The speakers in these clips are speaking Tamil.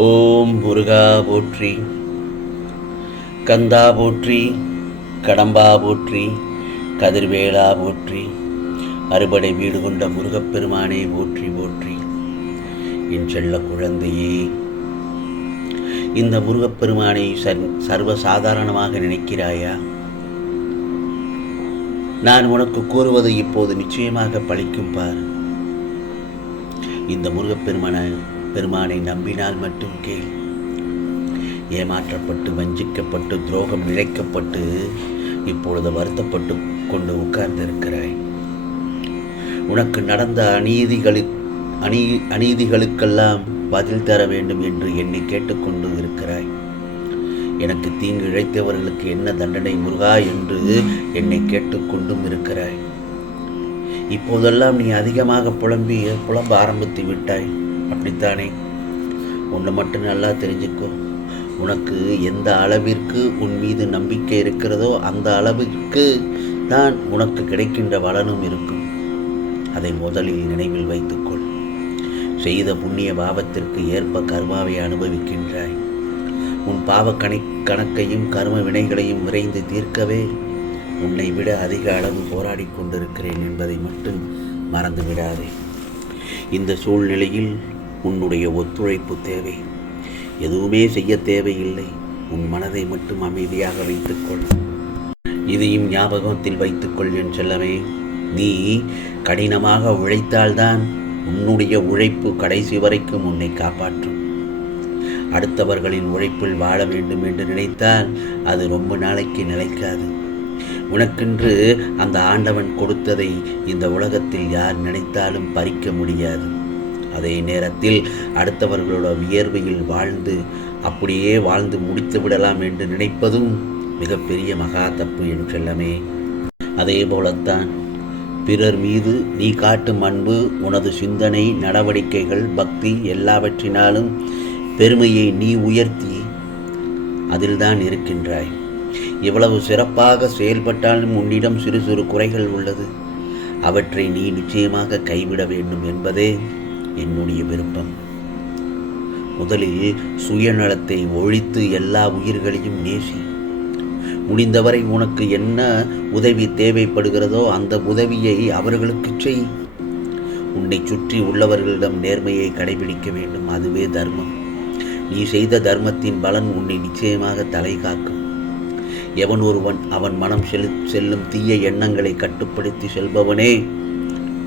ஓம் முருகா போற்றி, கந்தா போற்றி, கடம்பா போற்றி, கதிர்வேலா போற்றி, அறுபடை வீடு கொண்ட முருகப்பெருமானே போற்றி போற்றி. என் செல்ல குழந்தையே, இந்த முருகப்பெருமானை சர்வசாதாரணமாக நினைக்கிறாயா? நான் உனக்கு கூறுவது இப்போது நிச்சயமாக பலிக்கும் பார். இந்த முருகப்பெருமானை நம்பினால் மட்டும் கேள். ஏமாற்றப்பட்டு, வஞ்சிக்கப்பட்டு, துரோகம் இழைக்கப்பட்டு இப்பொழுது வருத்தப்பட்டு கொண்டு உட்கார்ந்திருக்கிறாய். உனக்கு நடந்த அநீதிகளுக்கெல்லாம் பதில் தர வேண்டும் என்று என்னை கேட்டுக்கொண்டு இருக்கிறாய். எனக்கு தீங்கு இழைத்தவர்களுக்கு என்ன தண்டனை முருகா என்று என்னை கேட்டுக்கொண்டும் இருக்கிறாய். இப்போதெல்லாம் நீ அதிகமாக புலம்ப ஆரம்பித்து விட்டாய், அப்படித்தானே? ஒன்று மட்டும் நல்லா தெரிஞ்சுக்கோ. உனக்கு எந்த அளவிற்கு உன் மீது நம்பிக்கை இருக்கிறதோ அந்த அளவிற்கு தான் உனக்கு கிடைக்கின்ற பலனும் இருக்கும். அதை முதலில் நினைவில் வைத்துக்கொள். செய்த புண்ணிய பாவத்திற்கு ஏற்ப கர்மாவை அனுபவிக்கின்றாய். உன் பாவ கணக்கையும் கர்ம வினைகளையும் விரைந்து தீர்க்கவே உன்னை விட அதிக அளவு போராடி கொண்டிருக்கிறேன் என்பதை மட்டும் மறந்து விடாதே. இந்த சூழ்நிலையில் உன்னுடைய ஒத்துழைப்பு தேவை. எதுவுமே செய்ய தேவையில்லை. உன் மனதை மட்டும் அமைதியாக வைத்துக்கொள். இதையும் ஞாபகத்தில் வைத்துக்கொள் என் செல்லமே. நீ கடினமாக உழைத்தால்தான் உன்னுடைய உழைப்பு கடைசி வரைக்கும் உன்னை காப்பாற்றும். அடுத்தவர்களின் உழைப்பில் வாழ வேண்டும் என்று நினைத்தால் அது ரொம்ப நாளைக்கு நிலைக்காது. உனக்கென்று அந்த ஆண்டவன் கொடுத்ததை இந்த உலகத்தில் யார் நினைத்தாலும் பறிக்க முடியாது. அதே நேரத்தில் அடுத்தவர்களோட வியர்வையில் அப்படியே வாழ்ந்து முடித்து விடலாம் என்று நினைப்பதும் மிகப்பெரிய மகா தப்பு என் செல்லமே. அதே போலத்தான் பிறர் மீது நீ காட்டும் அன்பு, உனது சிந்தனை, நடவடிக்கைகள், பக்தி எல்லாவற்றினாலும் பெருமையை நீ உயர்த்தி அதில்தான் இருக்கின்றாய். இவ்வளவு சிறப்பாக செயல்பட்டாலும் உன்னிடம் சிறு சிறு குறைகள் உள்ளது. அவற்றை நீ நிச்சயமாக கைவிட வேண்டும் என்பதே என்னுடைய விருப்பம். முதலில் சுயநலத்தை ஒழித்து எல்லா உயிர்களையும் நேசி. முடிந்தவரை உனக்கு என்ன உதவி தேவைப்படுகிறதோ அந்த உதவியை அவர்களுக்கு செய். உன்னை சுற்றி உள்ளவர்களிடம் நேர்மையை கடைபிடிக்க வேண்டும். அதுவே தர்மம். நீ செய்த தர்மத்தின் பலன் உன்னை நிச்சயமாக தலை காக்கும். எவன் ஒருவன் அவன் மனம் செல்லும் தீய எண்ணங்களை கட்டுப்படுத்தி செல்பவனே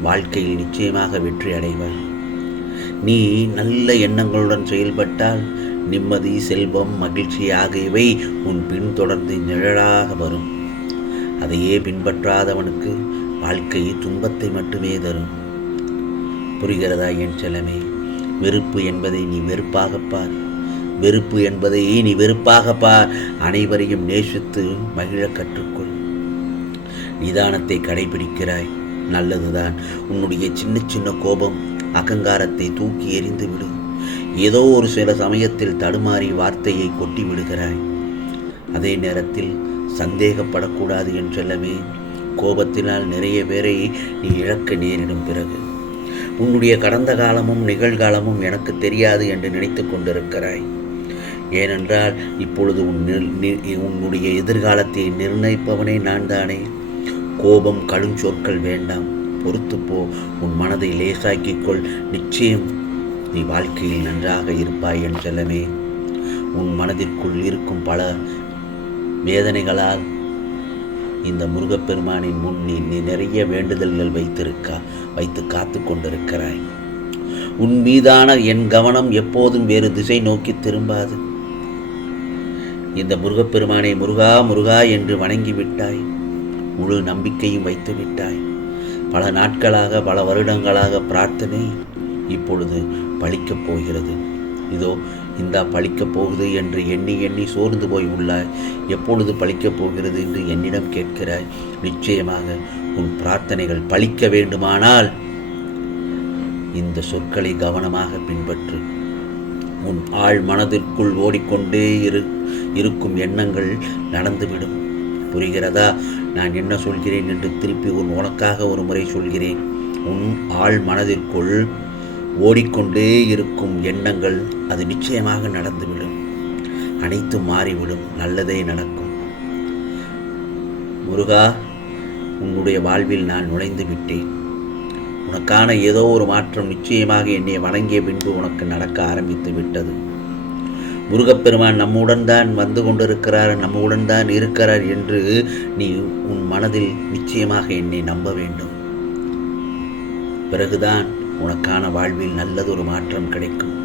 வாழ்க்கையில் நிச்சயமாக வெற்றி அடைவான். நீ நல்ல எண்ணங்களுடன் செயல்பட்டால் நிம்மதி, செல்வம், மகிழ்ச்சி ஆகியவை உன் பின் தொடர்ந்து நிழலாக வரும். அதையே பின்பற்றாதவனுக்கு வாழ்க்கை துன்பத்தை மட்டுமே தரும். புரிகிறதா என் செல்லமே? வெறுப்பு என்பதை நீ வெறுப்பாக பார். வெறுப்பு என்பதை நீ வெறுப்பாக பார். அனைவரையும் நேசித்து மகிழ கற்றுக்கொள். நிதானத்தை கடைபிடிக்கிறாய், நல்லதுதான். உன்னுடைய சின்ன சின்ன கோபம், அகங்காரத்தை தூக்கி எறிந்து விடு. ஏதோ ஒரு சில சமயத்தில் தடுமாறி வார்த்தையை கொட்டி விடுகிறாய். அதே நேரத்தில் சந்தேகப்படக்கூடாது என்றெல்லாமே. கோபத்தினால் நிறைய பேரை நீ இழக்க நேரிடும். பிறகு உன்னுடைய கடந்த காலமும் நிகழ்காலமும் எனக்கு தெரியாது என்று நினைத்து கொண்டிருக்கிறாய். ஏனென்றால் இப்பொழுது உன்னுடைய எதிர்காலத்தை நிர்ணயிப்பவனே நான் தானே. கோபம், கடுஞ்சொற்கள் வேண்டாம். பொறுத்துப்போ. உன் மனதை லேசாக்கிக்கொள். நிச்சயம் நீ வாழ்க்கையில் நன்றாக இருப்பாய் என் செல்லமே. உன் மனதிற்குள் இருக்கும் பல வேதனைகளால் இந்த முருகப்பெருமானின் முன் நீ நிறைய வேண்டுதல்கள் வைத்து காத்து கொண்டிருக்கிறாய். உன் மீதான என் கவனம் எப்போதும் வேறு திசை நோக்கி திரும்பாது. இந்த முருகப்பெருமானை முருகா முருகா என்று வணங்கிவிட்டாய். முழு நம்பிக்கையும் வைத்து விட்டாய். பல நாட்களாக, பல வருடங்களாக பிரார்த்தனை இப்பொழுது பலிக்கப் போகிறது. இதோ இந்த பலிக்கப் போகுது என்று எண்ணி எண்ணி சோர்ந்து போய் உள்ளாய். எப்பொழுது பலிக்கப் போகிறது என்று என்னிடம் கேட்கிறாய். நிச்சயமாக உன் பிரார்த்தனைகள் பலிக்க வேண்டுமானால் இந்த சொற்களை கவனமாக பின்பற்று. உன் ஆழ் மனதிற்குள் ஓடிக்கொண்டே இருக்கும் எண்ணங்கள் நடந்துவிடும். புரிகிறதா? நான் என்ன சொல்கிறேன் என்று திருப்பி உனக்காக ஒரு முறை சொல்கிறேன். உன் ஆழ் மனதிற்குள் ஓடிக்கொண்டே இருக்கும் எண்ணங்கள் அது நிச்சயமாக நடந்துவிடும். அனைத்தும் மாறிவிடும், நல்லதே நடக்கும். முருகா, உன்னுடைய வாழ்வில் நான் நுழைந்து விட்டேன். உனக்கான ஏதோ ஒரு மாற்றம் நிச்சயமாக என்னை வணங்கிய பின்பு உனக்கு நடக்க ஆரம்பித்து விட்டது. முருகப்பெருமான் நம்முடன் தான் வந்து கொண்டிருக்கிறார், நம்முடன் தான் இருக்கிறார் என்று நீ உன் மனதில் நிச்சயமாக என்னை நம்ப வேண்டும். பிறகுதான் உனக்கான வாழ்வில் நல்லதொரு மாற்றம் கிடைக்கும்.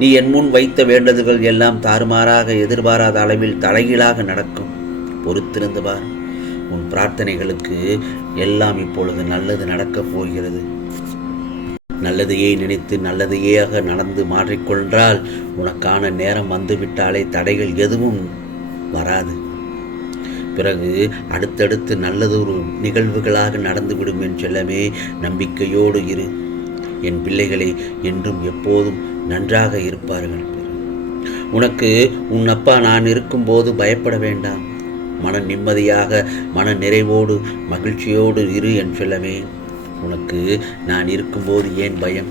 நீ என் முன் வைத்த வேண்டுதல்கள் எல்லாம் தாறுமாறாக எதிர்பாராத அளவில் தலைகீழாக நடக்கும். பொறுத்திருந்து பார். உன் பிரார்த்தனைகளுக்கு எல்லாம் இப்பொழுது நல்லது நடக்கப் போகிறது. நல்லதையே நினைத்து நல்லதையாக நடந்து மாற்றிக்கொண்டால் உனக்கான நேரம் வந்துவிட்டாலே தடைகள் எதுவும் வராது. பிறகு அடுத்தடுத்து நல்லதொரு நிகழ்வுகளாக நடந்துவிடும் என் செல்லமே. நம்பிக்கையோடு இரு. என் பிள்ளைகளை என்றும் எப்போதும் நன்றாக இருப்பார்கள். உனக்கு உன் அப்பா நான் இருக்கும்போது பயப்பட வேண்டாம். மன நிம்மதியாக மன நிறைவோடு மகிழ்ச்சியோடு இரு என் செல்லமே. உனக்கு நான் இருக்கும்போது ஏன் பயம்?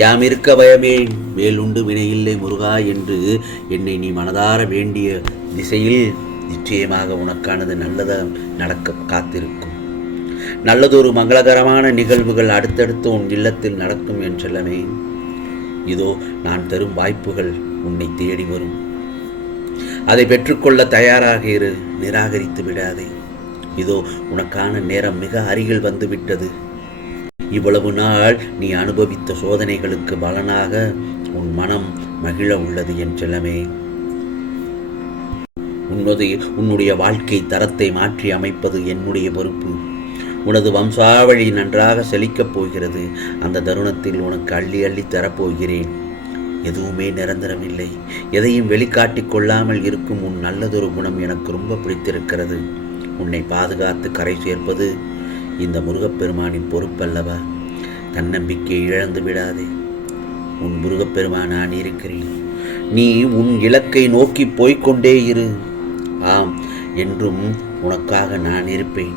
யாம் இருக்க பயமே, வேலுண்டு வினையில்லை முருகா என்று என்னை நீ மனதார வேண்டிய திசையில் நிச்சயமாக உனக்கானது நல்லதாக நடக்க காத்திருக்கும். நல்லதொரு மங்களகரமான நிகழ்வுகள் அடுத்தடுத்து உன் இல்லத்தில் நடக்கும் என் செல்லமே. இதோ நான் தரும் வாய்ப்புகள் உன்னை தேடி வரும். அதை பெற்றுக்கொள்ள தயாராக இரு, நிராகரித்து விடாதே. இதோ உனக்கான நேரம் மிக அருகில் வந்துவிட்டது. இவ்வளவு நாள் நீ அனுபவித்த சோதனைகளுக்கு பலனாக உன் மனம் மகிழ உள்ளது என் செல்லமே. உன்னுடைய வாழ்க்கை தரத்தை மாற்றி அமைப்பது என்னுடைய பொறுப்பு. உனது வம்சாவழி நன்றாக செழிக்கப் போகிறது. அந்த தருணத்தில் உனக்கு அள்ளி அள்ளி தரப்போகிறேன். எதுவுமே நிரந்தரமில்லை. எதையும் வெளிக்காட்டிக் கொள்ளாமல் இருக்கும் உன் நல்லதொரு குணம் எனக்கு ரொம்ப பிடித்திருக்கிறது. உன்னை பாதுகாத்து கரை சேர்ப்பது இந்த முருகப்பெருமானின் பொறுப்பல்லவா? தன்னம்பிக்கையை இழந்து விடாதே. உன் முருகப்பெருமான் நான் இருக்கிறேன். நீ உன் இலக்கை நோக்கி போய்கொண்டே இரு. ஆம், என்றும் உனக்காக நான் இருப்பேன்.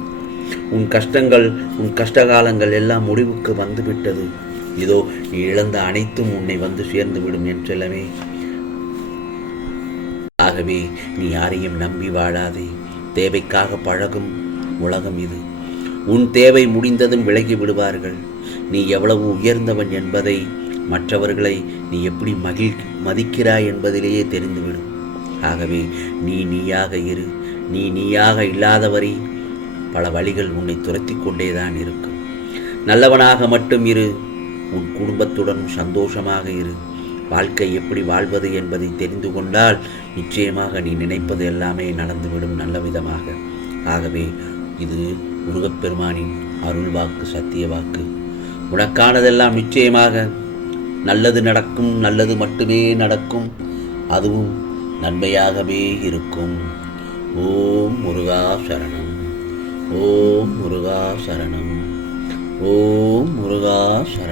உன் கஷ்டங்கள், உன் கஷ்டகாலங்கள் எல்லாம் முடிவுக்கு வந்துவிட்டது. இதோ நீ இழந்த அனைத்தும் உன்னை வந்து சேர்ந்துவிடும் என் செல்லமே. ஆகவே நீ யாரையும் நம்பி வாழாதே. தேவைக்காக பழகும் உலகம் இது. உன் தேவை முடிந்ததும் விலகி விடுவார்கள். நீ எவ்வளவு உயர்ந்தவன் என்பதை, மற்றவர்களை நீ எப்படி மதிக்கிறாய் என்பதிலேயே தெரிந்துவிடும். ஆகவே நீ நீயாக இரு. நீ நீயாக இல்லாதவரை பல வழிகள் உன்னை துரத்தி கொண்டேதான் இருக்கும். நல்லவனாக மட்டும் இரு. உன் குடும்பத்துடன் சந்தோஷமாக இரு. வாழ்க்கை எப்படி வாழ்வது என்பதை தெரிந்து கொண்டால் நிச்சயமாக நீ நினைப்பது எல்லாமே நடந்துவிடும் நல்ல விதமாக. ஆகவே இது முருகப்பெருமானின் அருள் வாக்கு, சத்திய வாக்கு. உனக்கானதெல்லாம் நிச்சயமாக நல்லது நடக்கும். நல்லது மட்டுமே நடக்கும். அதுவும் நன்மையாகவே இருக்கும். ஓம் முருகா சரணம். ஓம் முருகா சரணம். ஓம் முருகா சரணம்.